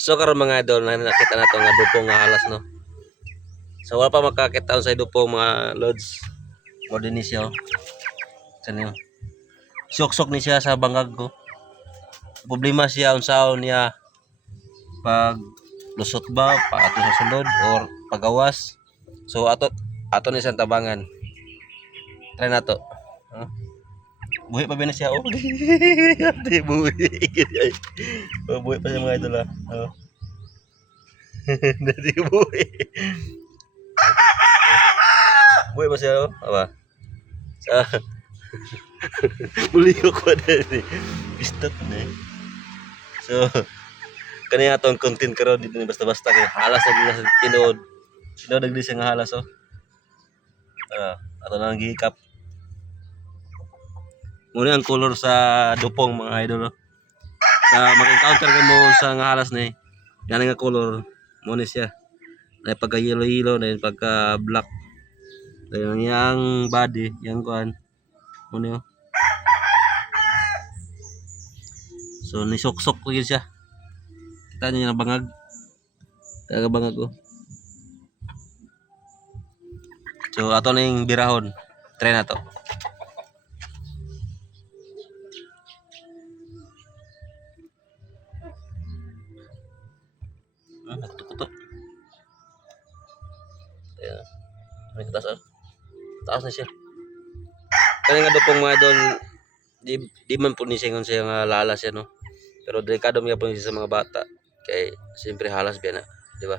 So karon mga idol, nakita na to nga dupong nga halas no. So wala pa makakita sa dupong mga lods. Mo din ni siya. Kanyo. Sok-sok ni siya sa bangag ko. Problema siya unsaon niya pag lusot ba paato sa sulod or pagawas. So ato ni siyang tabangan. Try na to. Huh? Buhi pa ba na siya? Oh, di buhi. Oh, buhi pa siya mga idol ah. Oh. Dadi buhi. Buhi pa siya oh. Aba. Sa Muli ko din. Istot na eh. So, kaniya atong content karon dito ni basta-basta kay halas na sa tinuod. Tinuod nagdi siya nga halas oh. Ato nang gihikap. Muna ang color sa dupong mga idol. No? Sa mag-encounter ka mo sa nga halas ni, yan nga color mo ni siya. Na pagka yellow na pagka black. Yung yang body, yang kuan. Mo ni oh. So nisok-sok ko yun siya. Kita niyo na bangag. Bangag ko. So ato na yung birahon. Try na to. Nagtukuto. Ayan. May taas. Taas na siya. Kaya nga dupong mga idol, di man po ni siya kung siya nga lalas siya no. Pero delikado mga po siya sa mga bata. Kaya siyempre halas biya na. Di ba?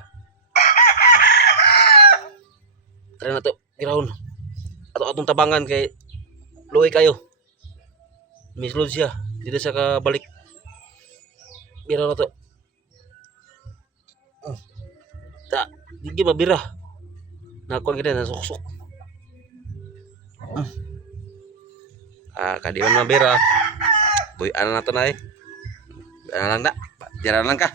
Try na to. Girahon. Atong tabangan kay luwi kayo. Mislod siya. Dito siya kabalik. Bira na to. Di mabira. Nakuha kita na suksok. Kadiman mabira. Buy ana na to na eh. Ana lang da. Jaran lang ka.